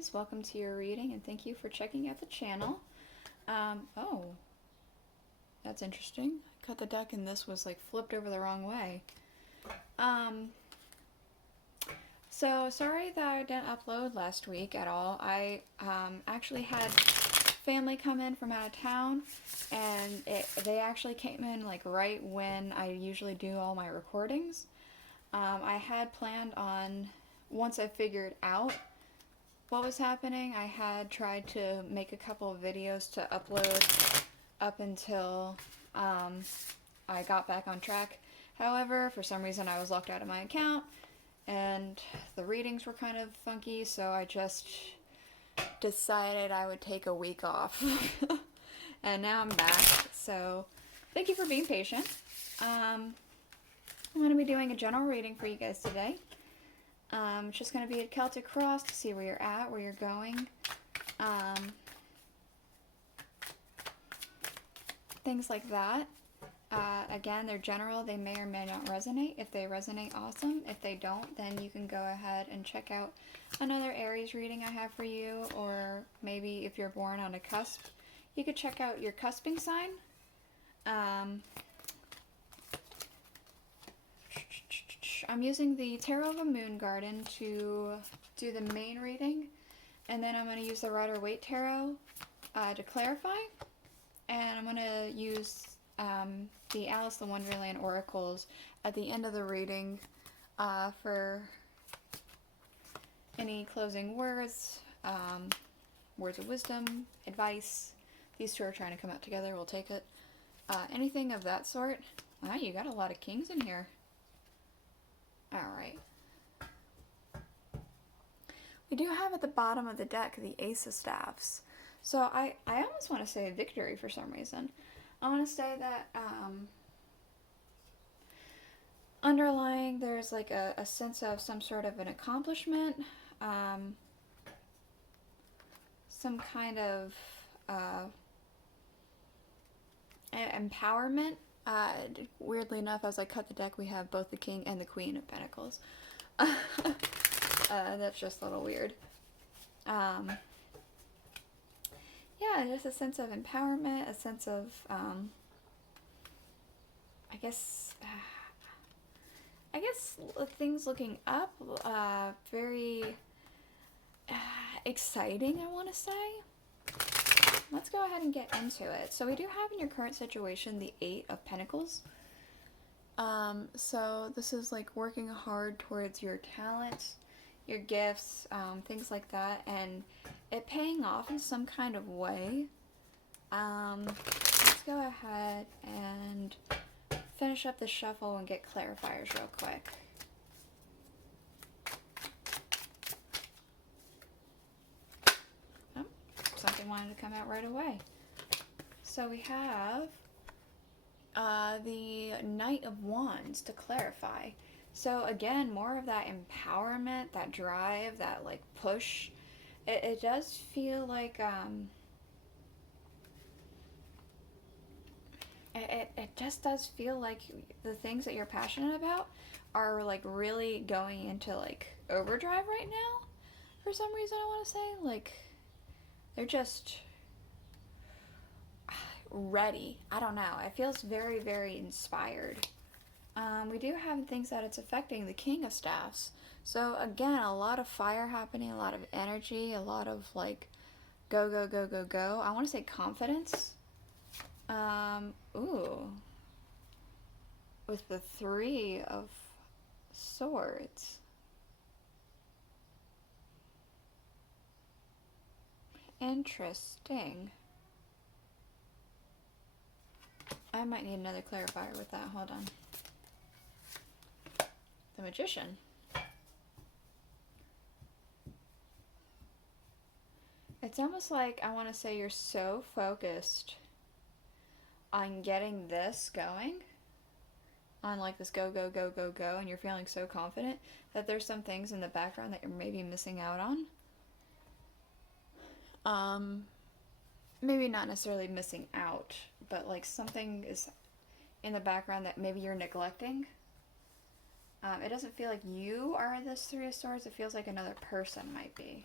Aries, welcome to your reading and thank you for checking out the channel. Oh, that's interesting. I cut the deck and this was like flipped over the wrong way. So sorry that I didn't upload last week at all. I actually had family come in from out of town, and they actually came in like right when I usually do all my recordings. I had planned on, once I figured out what was happening, I had tried to make a couple of videos to upload up until I got back on track. However, for some reason I was locked out of my account and the readings were kind of funky, so I just decided I would take a week off. And now I'm back, so thank you for being patient. I'm going to be doing a general reading for you guys today. It's just going to be a Celtic cross to see where you're at, where you're going. Things like that. Again, they're general. They may or may not resonate. If they resonate, awesome. If they don't, then you can go ahead and check out another Aries reading I have for you. Or maybe if you're born on a cusp, you could check out your cusping sign. I'm using the Tarot of a Moon Garden to do the main reading. And then I'm going to use the Rider-Waite Tarot to clarify. And I'm going to use the Alice in Wonderland oracles at the end of the reading for any closing words, words of wisdom, advice. These two are trying to come out together. We'll take it. Anything of that sort. Wow, you got a lot of kings in here. Alright. We do have at the bottom of the deck the Ace of Staffs. So I almost want to say victory for some reason. I want to say that underlying there's like a sense of some sort of an accomplishment, some kind of empowerment. Weirdly enough, as I cut the deck, we have both the King and the Queen of Pentacles. That's just a little weird. Yeah, just a sense of empowerment, a sense of, I guess things looking up, very exciting, I want to say. Let's go ahead and get into it. So we do have in your current situation the Eight of Pentacles. So this is like working hard towards your talents, your gifts, things like that, and it paying off in some kind of way. Let's go ahead and finish up the shuffle and get clarifiers real quick. Oh, something wanted to come out right away. So we have the Knight of Wands to clarify. So again, more of that empowerment, that drive, that like push. It does feel like it just does feel like the things that you're passionate about are like really going into like overdrive right now. For some reason, I want to say like they're just ready. I don't know. It feels very, very inspired. We do have things that it's affecting the King of Staffs. So again, a lot of fire happening, a lot of energy, a lot of like go, go, go, go, go. I want to say confidence. Ooh. With the Three of Swords. Interesting. I might need another clarifier with that. Hold on. The Magician. It's almost like I want to say you're so focused on getting this going, on like this go, go, go, go, go, and you're feeling so confident that there's some things in the background that you're maybe missing out on. Maybe not necessarily missing out, but like something is in the background that maybe you're neglecting. It doesn't feel like you are this Three of Swords. It feels like another person might be.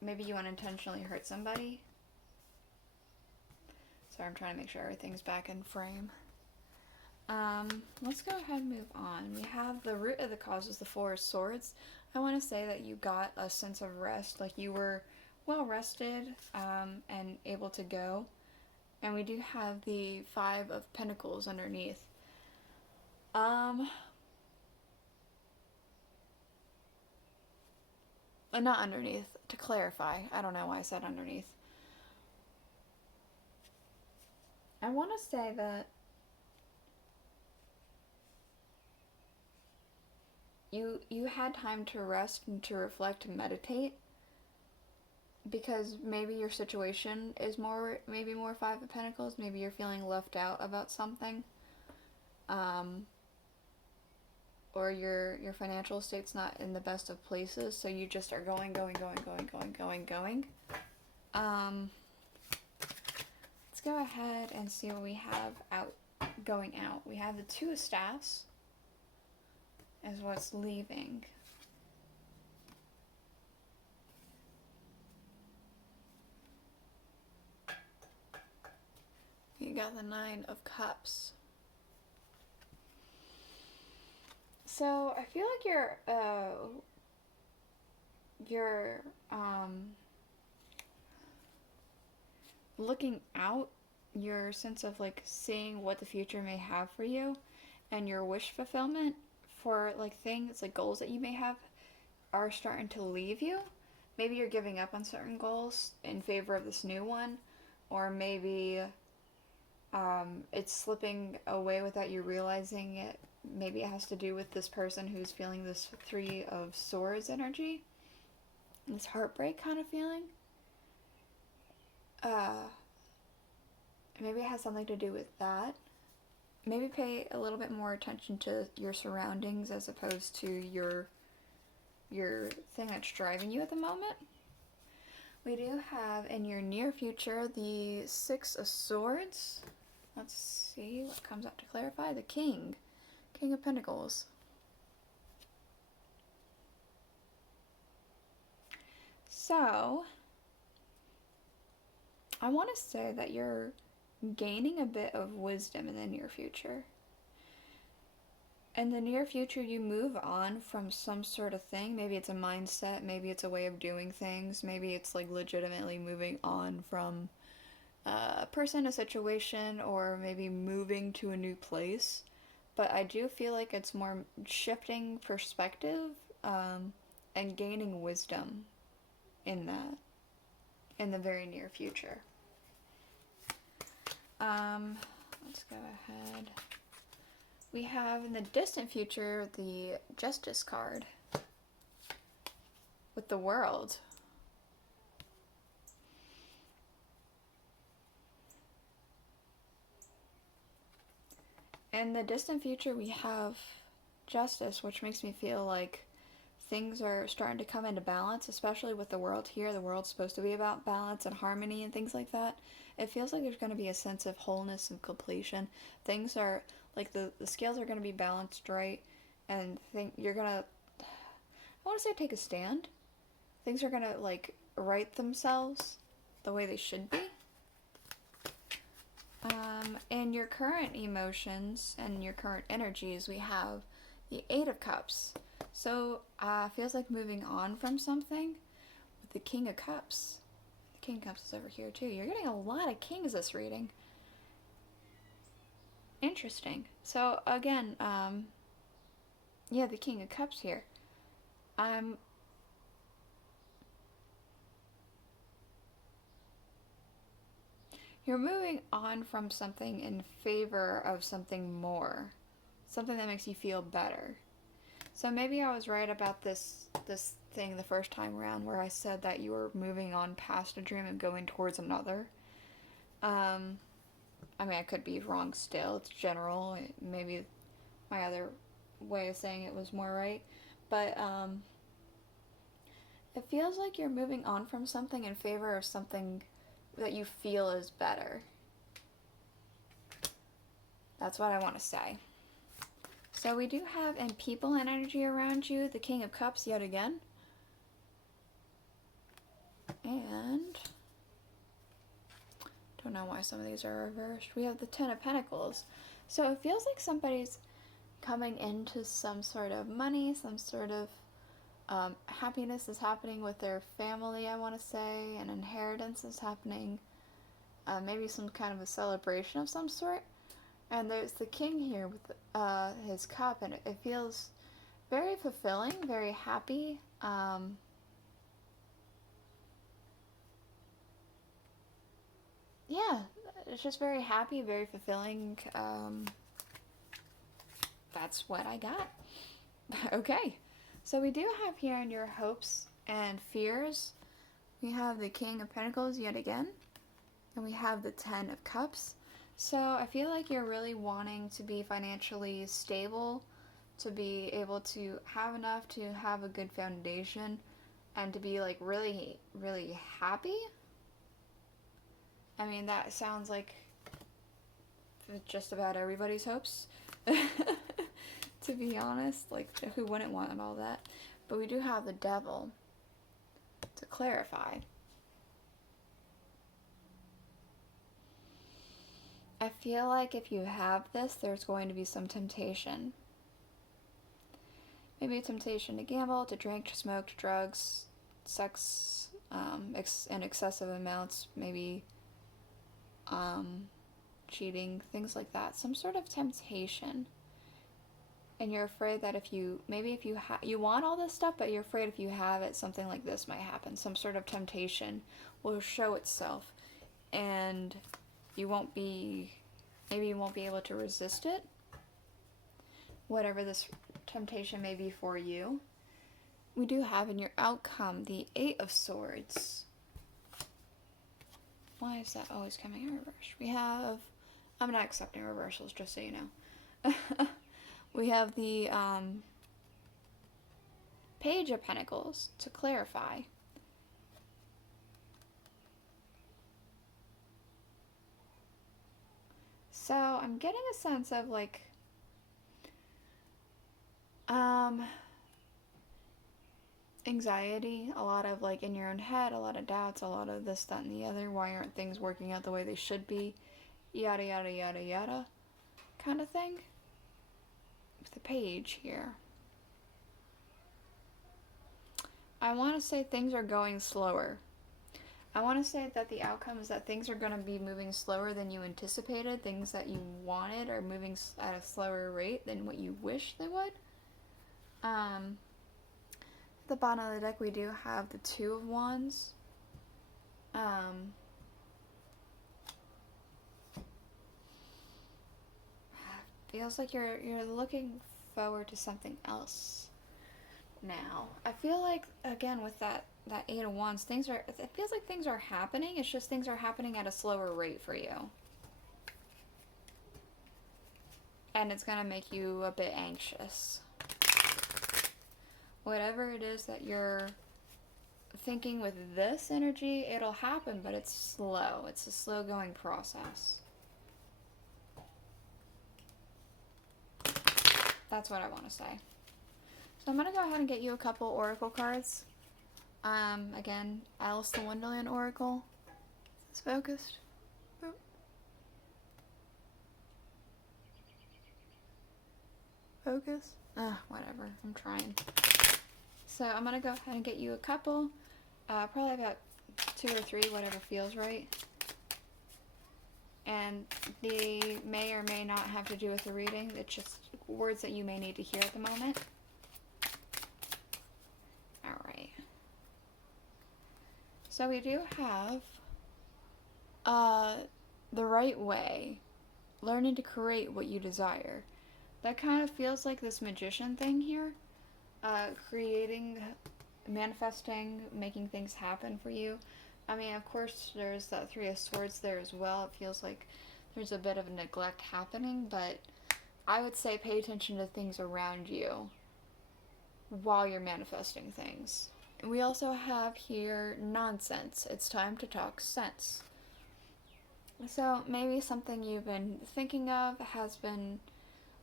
maybe you unintentionally hurt somebody. Sorry, I'm trying to make sure everything's back in frame. Let's go ahead and move on. We have the root of the cause is the Four of Swords. I want to say that you got a sense of rest, like you were well rested and able to go. And we do have the Five of Pentacles underneath. Not underneath, to clarify. I don't know why I said underneath. I want to say that you had time to rest and to reflect and meditate, because maybe your situation is more Five of Pentacles. Maybe you're feeling left out about something, or your financial state's not in the best of places, so you just are going. Let's go ahead and see what we have going out. We have the Two of Staffs as what's leaving. You got the Nine of Cups. So I feel like you're looking out, your sense of like seeing what the future may have for you, and your wish fulfillment for like things like goals that you may have are starting to leave you. Maybe you're giving up on certain goals in favor of this new one, or maybe it's slipping away without you realizing it. Maybe it has to do with this person who's feeling this Three of Swords energy, this heartbreak kind of feeling. Maybe it has something to do with that. Maybe pay a little bit more attention to your surroundings as opposed to your thing that's driving you at the moment. We do have in your near future the Six of Swords. Let's see what comes up to clarify. The King of Pentacles. So, I want to say that you're gaining a bit of wisdom in the near future. In the near future, you move on from some sort of thing. Maybe it's a mindset, maybe it's a way of doing things, maybe it's like legitimately moving on from a person, a situation, or maybe moving to a new place. But I do feel like it's more shifting perspective and gaining wisdom in that, in the very near future. Let's go ahead. We have in the distant future the Justice card with the World. In the distant future, we have Justice, which makes me feel like things are starting to come into balance, especially with the World here. The World's supposed to be about balance and harmony and things like that. It feels like there's going to be a sense of wholeness and completion. Things are, like, the scales are going to be balanced right, and you're going to, I want to say take a stand. Things are going to, like, right themselves the way they should be. In your current emotions and your current energies, we have the Eight of Cups. So, feels like moving on from something with the King of Cups. The King of Cups is over here too. You're getting a lot of kings this reading. Interesting. So, again, yeah, the King of Cups here. You're moving on from something in favor of something more. Something that makes you feel better. So maybe I was right about this thing the first time around where I said that you were moving on past a dream and going towards another. I mean, I could be wrong still. It's general. Maybe my other way of saying it was more right. But it feels like you're moving on from something in favor of something that you feel is better. That's what I want to say. So we do have in people and energy around you the King of Cups yet again. And don't know why some of these are reversed. We have the Ten of Pentacles. So it feels like somebody's coming into some sort of money, some sort of happiness is happening with their family, I want to say. An inheritance is happening. Maybe some kind of a celebration of some sort. And there's the king here with his cup, and it feels very fulfilling, very happy. Yeah, it's just very happy, very fulfilling. That's what I got. Okay, so we do have here in your hopes and fears, we have the King of Pentacles yet again, and we have the Ten of Cups. So I feel like you're really wanting to be financially stable, to be able to have enough to have a good foundation, and to be like really, really happy. I mean, that sounds like just about everybody's hopes, to be honest. Like, who wouldn't want all that? But we do have the Devil to clarify. I feel like if you have this, there's going to be some temptation. Maybe a temptation to gamble, to drink, to smoke, to drugs, sex, in excessive amounts, maybe cheating, things like that. Some sort of temptation. And you're afraid that if you you want all this stuff, but you're afraid if you have it, something like this might happen. Some sort of temptation will show itself, and maybe you won't be able to resist it, whatever this temptation may be for you. We do have in your outcome the Eight of Swords. Why is that always coming in reverse? We have, I'm not accepting reversals, just so you know. We have the Page of Pentacles to clarify. So I'm getting a sense of like anxiety, a lot of like in your own head, a lot of doubts, a lot of this, that, and the other. Why aren't things working out the way they should be? Yada, yada, yada, yada kind of thing. With the Page here. I want to say things are going slower. I want to say that the outcome is that things are going to be moving slower than you anticipated. Things that you wanted are moving at a slower rate than what you wish they would. At the bottom of the deck, we do have the Two of Wands. Feels like you're looking forward to something else now. I feel like, again, with that Eight of Wands, it feels like things are happening. It's just things are happening at a slower rate for you. And it's going to make you a bit anxious. Whatever it is that you're thinking with this energy, it'll happen, but it's slow. It's a slow going process. That's what I want to say. So I'm going to go ahead and get you a couple oracle cards. Again, Alice the Wonderland Oracle. It's focused. Boop. Focus. Whatever. I'm trying. So I'm going to go ahead and get you a couple. Probably about 2 or 3, whatever feels right. And they may or may not have to do with the reading. It's just words that you may need to hear at the moment. Alright. So we do have the right way. Learning to create what you desire. That kind of feels like this magician thing here. Creating, manifesting, making things happen for you. I mean, of course, there's that Three of Swords there as well. It feels like there's a bit of neglect happening, but I would say pay attention to things around you while you're manifesting things. And we also have here nonsense. It's time to talk sense. So maybe something you've been thinking of has been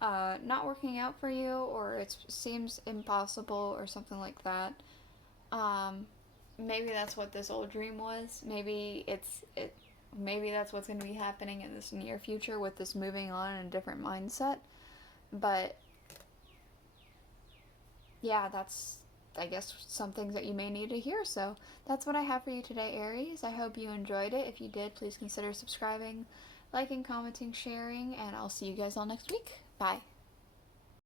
not working out for you, or it seems impossible or something like that. maybe that's what this old dream was. Maybe that's what's going to be happening in this near future with this moving on in a different mindset. But yeah, that's, I guess, some things that you may need to hear. So that's what I have for you today, Aries. I hope you enjoyed it. If you did, please consider subscribing, liking, commenting, sharing, and I'll see you guys all next week. Bye.